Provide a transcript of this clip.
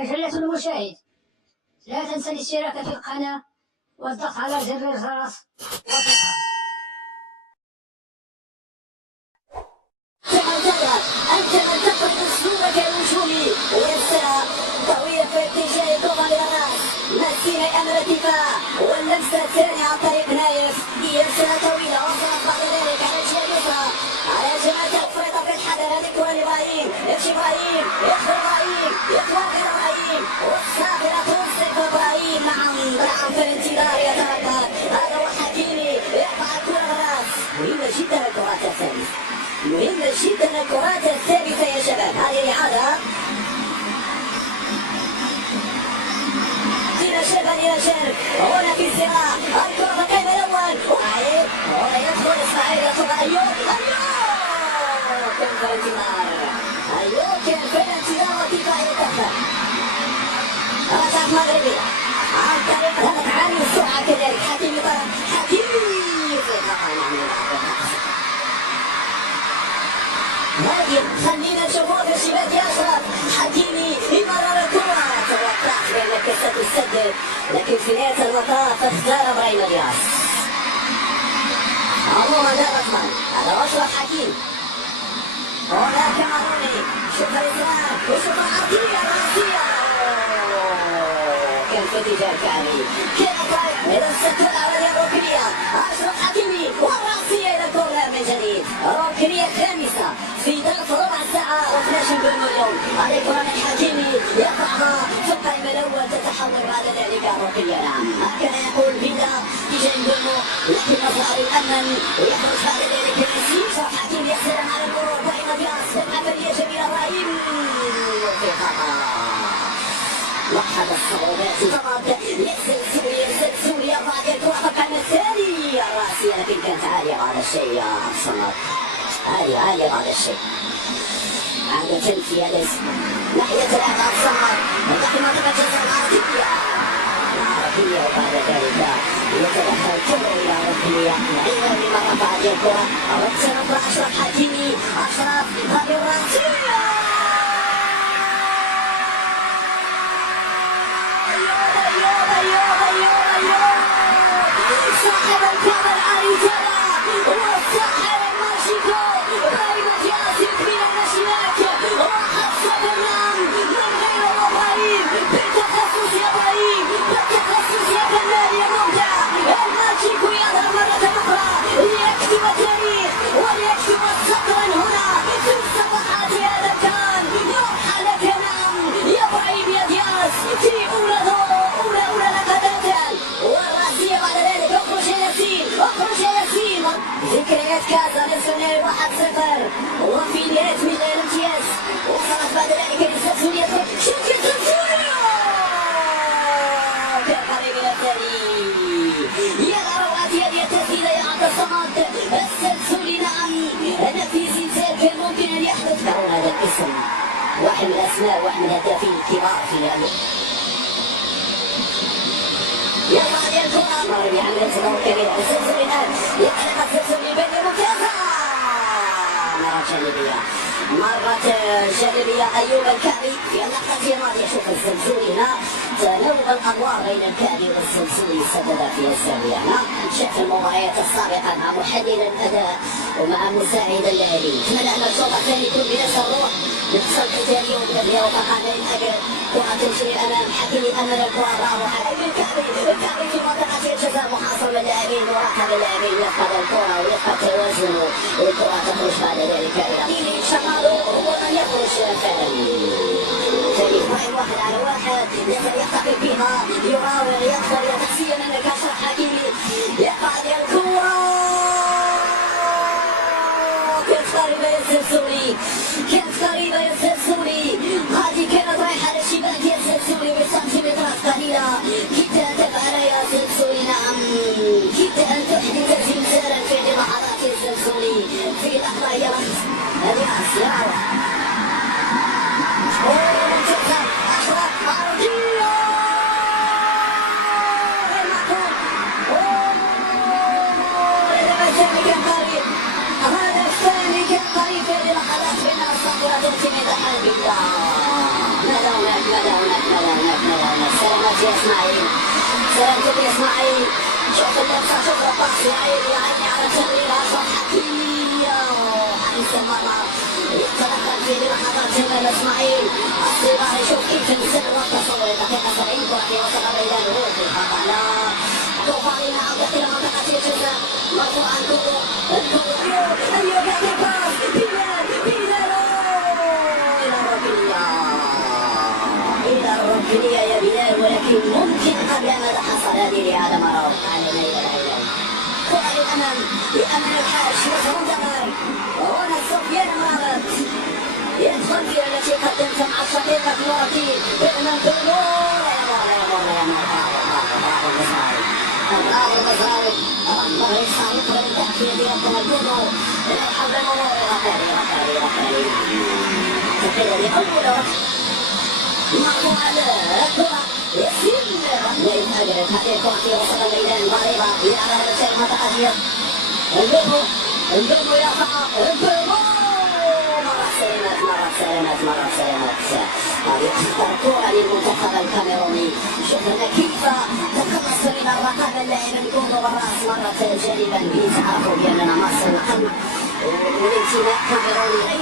أجلة المشاهد، لا تنسى الاشتراك في القناة والضغط على زر الجرس وثقة. أنت من تفرض أسلوبك الهجومي ويسرى طويلة في اتجاه الكرة للراس، مسيرة أمام الدفاع واللمسة الثانية عن طريق نايف، يرسلها طويلة وصلت بعد ذلك على الجهة اليسرى على جماعة الفريطة في الحذر. هذه الكرة لإبراهيم، يمشي إبراهيم، يدخل إبراهيم، يطلق إبراهيم والصافرة تنصف إبراهيم. نعم في الانتظار يتردد، هذا هو حكيمي يقطع الكرة بالراس. مهمة جدا الكرات الثالثة، مهمة جدا الكرات الثابتة يا شباب. هذه الإعادة إلى شباب إلى جانب، هنا في صراع الكرة مكان الأول وعيب، هنا يدخل إسماعيل يطلب أيوب، كان في الانتظار، أيوب كان في الانتظار والدفاع يتأخر. رجعت مغربية عن طريق الهدف عالي السرعة كذلك. حكيمي طلب، حكيمي في خطأ هادي. خلينا نشوفوها في الشباك يا أشرف. حكيمي يمرر الكرة، توقعت بأنك ستسدد لكن في نهاية المطاف اختار إبراهيم دياز. عموما لا رقم، هذا أشرف حكيمي. هناك معروني، شوف الإسلام وشوف العرضية الرأسية. كان في اتجاه كامل، كان طالع إلى السدود على اليد الركنية. أشرف حكيمي والرأسية إلى الكورة من جديد، ركنية خامسة في ظرف ربع ساعة و12 مليون. هذه الكرة من حكيمي يقطعها في القائم الأول، تتحول بعد ذلك ركنية. نعم هكذا يقول بلا تجاه بولمو، لكن مظهر الأمن ويخرج بعد ذلك ميسي. شوف حكيمي يستلم على المرور بين دياز، عملية جميلة إبراهيم في خطأ. لحظة الصعوبات صمد يرسل سوريا بعد الكرة في القائم الثاني الرأسية، لكن كانت عالية بعض الشيء يا صمد، عالية بعض الشيء. عادة في هذا ناحية الأمام صمد داخل منطقة الجزاء العربية، وبعد ذلك يتدخل كله إلى ركنية. أيضا لمرة بعد الكرة وتنطلع أشرف حكيمي، أشرف هذه الرأسية. صاحب الكامل علي تلا والساحر الماجيكو إبراهيم دياز يكمل المشينات وحسب النام من غير إبراهيم. بالتخصص يا إبراهيم، بالتخصص يا فنان يا مبدع. الماجيكو يظهر مرة أخرى ليكتب التاريخ وليكتب سطرا هنا في صفحات هذا الكان. يرحى لك نعم يا إبراهيم يا دياز في أولى لقطات والرأسية. بعد ذلك اخرج يا ياسين، اخرج يا ياسين. ذكريات كازا للسنة 1-0 وفي نهاية من الامتياز. وصلت بعد ذلك للسلسولية، شوف السلسولية كان قريب إلى الثاني. يا روعة هذه التسديدة يا عبد الصمد. السلسولي نعم في زلزال كان ممكن أن يحدث. هذا الاسم واحد من الأسماء، واحد من الهدافين الكبار في العالم. يلا هذه الكرة مرة يعمل تدور كبير على السلسلة الآن، يتحرك السلسلة بين ممتازة. مرة جانبية أيوب الكعبي في اللقطة الماضية. شوف السلسلة هنا تنوع الأدوار بين الكعبي والسلسلة سدد في الزاوية. هنا شاف المباريات السابقة مع محلل الأداء ومع مساعد اللاعبين. نتمنى أن الشوط الثاني يكون بنفس الروح، نتصل قتالية وبدأ وفقا من أجل كرة تمشي الأمام. حكيمي أمام الكرة راوحة أيوب الكعبي في منطقة الجزاء، محاصر اللاعبين وراقب اللاعبين، يفقد الكرة ويفقد توازنه والكرة تخرج بعد ذلك إلى شماله ومن يخرج ثاني. فريق 1-1 يحتفل بها، يراوغ يدخل يتسير من كسر حكيمي، يقعد الكرة كانت قريبة للسلسولي، كانت قريبة للسلسولي. هذه كانت رايحة للشباك يا سلسولي بسنتيمترات قليلة. كدت أن تفعل يا سلسولي، نعم كدت أن تحدث زلزالا في لحظات السلسولي. في لحظة هي لحظة هذه السيارة أشرف عرضية غير معقول. هذا الثاني كان قريب، هذا الثاني كان قريب في لحظات من الصفرة تأتي من الحلبية. ماذا هناك سلامات يا اسماعيل، سلامتك يا اسماعيل. شوف اللمسه، شوف الباص يا عيني يا عيني على تمرير اشرف حكيمي. حارس المرمى يتدخل في لحظات جمال اسماعيل الصغار. شوف كيف نزل والتصور دقيقه 70 كره وصل الى نهوض الخطا. لا طوفاني نعم داخل منطقه الجزاء مرفوعا كورو ايوه بعد الباص بلال الى الركنيه، الى الركنيه يا بلال. ولكن ممكن قبل ماذا حصل هذه لهذا مرة علينا الى الهلال. كره للامام لامام الحارس وزرون دمار هنا سفيان مرابط يدخل فيها التي قدمتها مع الشقيقة مرتين بأمام كلمور. الأرض المزارب الله يسعدك بالتأكيد يتمكنوا حول المرور. ركالي تقريبا لأول وقت مقطوعة الكرة يسير ليس أجل هذه الكرة وصل الميدان ضريبة إلى أمام الشيخ متقدم انضموا يا فقط انضموا. مرة سلامات هذه أخطر كرة للمنتخب الكاميروني. شفنا كيف تخلص من الرقابة اللاعب الكورة بالرأس مرة جانبا. تعرفوا بأننا مصر الأقل والانتماء كاميروني